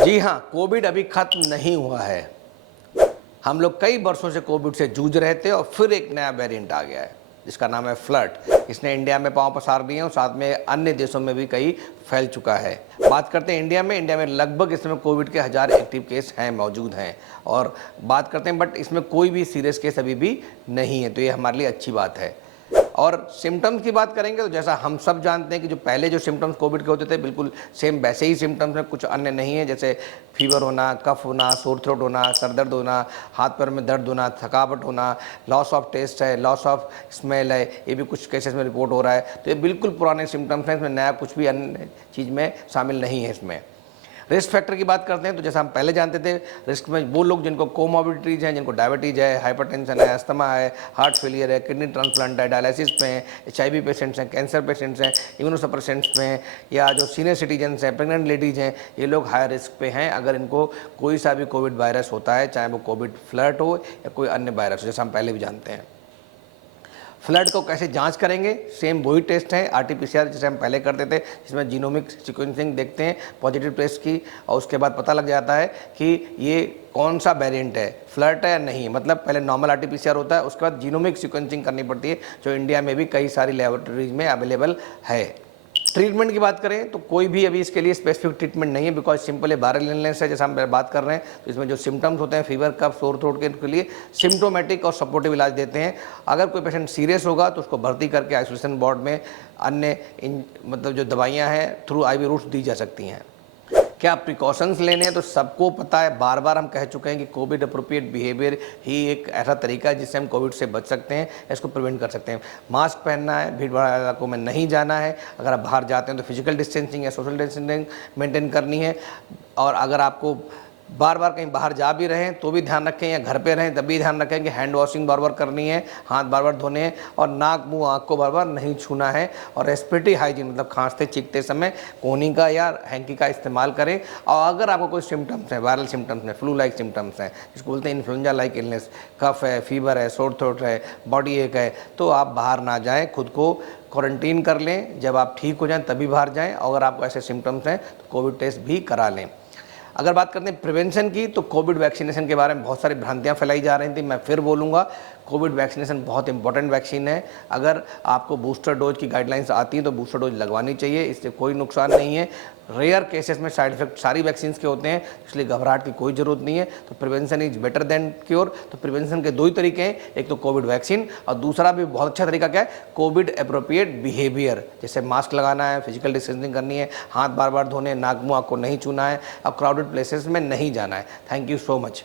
जी हाँ, कोविड अभी खत्म नहीं हुआ है। हम लोग कई वर्षों से कोविड से जूझ रहे थे और फिर एक नया वेरिएंट आ गया है जिसका नाम है फ्लड। इसने इंडिया में पांव पसार दिए और साथ में अन्य देशों में भी कई फैल चुका है। बात करते हैं इंडिया में लगभग इस समय कोविड के 1000 एक्टिव केस हैं, मौजूद हैं। और बात करते हैं बट इसमें कोई भी सीरियस केस अभी भी नहीं है, तो ये हमारे लिए अच्छी बात है। और सिम्टम्स की बात करेंगे तो जैसा हम सब जानते हैं कि जो पहले जो सिम्टम्स कोविड के होते थे बिल्कुल सेम वैसे ही सिम्टम्स हैं, कुछ अन्य नहीं है। जैसे फीवर होना, कफ होना, सोर थ्रोट होना, सर दर्द होना, हाथ पैर में दर्द होना, थकावट होना, लॉस ऑफ टेस्ट है, लॉस ऑफ स्मेल है, ये भी कुछ केसेस में रिपोर्ट हो रहा है। तो ये बिल्कुल पुराने सिम्टम्स हैं, इसमें नया कुछ भी अन्य चीज़ में शामिल नहीं है। इसमें रिस्क फैक्टर की बात करते हैं तो जैसा हम पहले जानते थे, रिस्क में वो लोग जिनको कोमॉर्बिडिटीज़ हैं, जिनको डायबिटीज़ है, हाइपरटेंशन है, अस्थमा है, हार्ट फेलियर है, किडनी ट्रांसप्लांट है, डायलिसिस पे हैं, HIV पेशेंट्स हैं, कैंसर पेशेंट्स हैं, इम्यूनोसप्रेसेंट्स में हैं, या जो सीनियर सिटीजन्स हैं, प्रेग्नेंट लेडीज़ हैं, ये लोग हाई रिस्क पे हैं अगर इनको कोई सा भी कोविड वायरस होता है, चाहे वो कोविड फ्लड हो या कोई अन्य वायरस हो, जैसा हम पहले भी जानते हैं। फ्लड को कैसे जांच करेंगे? सेम वही टेस्ट है RT-PCR जैसे हम पहले करते थे, जिसमें जीनोमिक सीक्वेंसिंग देखते हैं पॉजिटिव टेस्ट की, और उसके बाद पता लग जाता है कि ये कौन सा वेरिएंट है, फ्लड है या नहीं। मतलब पहले नॉर्मल RT-PCR होता है, उसके बाद जीनोमिक सीक्वेंसिंग करनी पड़ती है, जो इंडिया में भी कई सारी लेबोरेटरीज में अवेलेबल है। ट्रीटमेंट की बात करें तो कोई भी अभी इसके लिए स्पेसिफिक ट्रीटमेंट नहीं है, बिकॉज सिंपल वायरल इलनेस है। जैसा हम बात कर रहे हैं तो इसमें जो सिम्टम्स होते हैं फीवर, कफ, सोर थ्रोट के लिए सिम्टोमेटिक और सपोर्टिव इलाज देते हैं। अगर कोई पेशेंट सीरियस होगा तो उसको भर्ती करके आइसोलेशन वार्ड में अन्य मतलब जो दवाइयाँ हैं थ्रू IV रूट्स दी जा सकती हैं। क्या प्रिकॉशंस लेने हैं? तो सबको पता है, बार बार हम कह चुके हैं कि कोविड अप्रोप्रिएट बिहेवियर ही एक ऐसा तरीका है जिससे हम कोविड से बच सकते हैं, इसको प्रिवेंट कर सकते हैं। मास्क पहनना है, भीड़ भाड़ इलाकों में नहीं जाना है, अगर आप बाहर जाते हैं तो फिजिकल डिस्टेंसिंग या सोशल डिस्टेंसिंग मेंटेन करनी है। और अगर आपको बार बार कहीं बाहर जा भी रहे हैं तो भी ध्यान रखें, या घर पे रहें तब भी ध्यान रखें कि हैंड वॉशिंग बार बार करनी है, हाथ बार बार धोने हैं, और नाक, मुंह, आँख को बार बार नहीं छूना है। और रेस्पिरेटरी हाइजीन मतलब खांसते चीखते समय कोहनी का या हैंकी का इस्तेमाल करें। और अगर आपको कोई सिम्टम्स हैं, वायरल सिम्टम्स हैं, फ्लू लाइक सिम्टम्स हैं, जिसको बोलते हैं इन्फ्लुएंजा लाइक इलनेस, कफ है, फीवर है, सोर थ्रोट है, बॉडी एक है, तो आप बाहर ना जाएँ, खुद को क्वारंटीन कर लें। जब आप ठीक हो जाएं तभी बाहर जाएं। अगर आपको ऐसे सिम्टम्स हैं तो कोविड टेस्ट भी करा लें। अगर बात करते हैं प्रिवेंशन की, तो कोविड वैक्सीनेशन के बारे में बहुत सारी भ्रांतियां फैलाई जा रही थी। मैं फिर बोलूँगा, कोविड वैक्सीनेशन बहुत इंपॉर्टेंट वैक्सीन है। अगर आपको बूस्टर डोज की गाइडलाइंस आती हैं तो बूस्टर डोज लगवानी चाहिए, इससे कोई नुकसान नहीं है। रेयर केसेस में साइड इफेक्ट सारी वैक्सीन के होते हैं, इसलिए घबराहट की कोई ज़रूरत नहीं है। तो prevention is better than cure. तो प्रिवेंशन के दो ही तरीके हैं, एक तो कोविड वैक्सीन, और दूसरा भी बहुत अच्छा तरीका क्या है, कोविड एप्रोप्रिएट बिहेवियर। जैसे मास्क लगाना है, फिजिकल डिस्टेंसिंग करनी है, हाथ बार बार धोने, नाक मुँह, आँख को नहीं छूना है, और क्राउडेड प्लेसेस में नहीं जाना है। Thank you so much.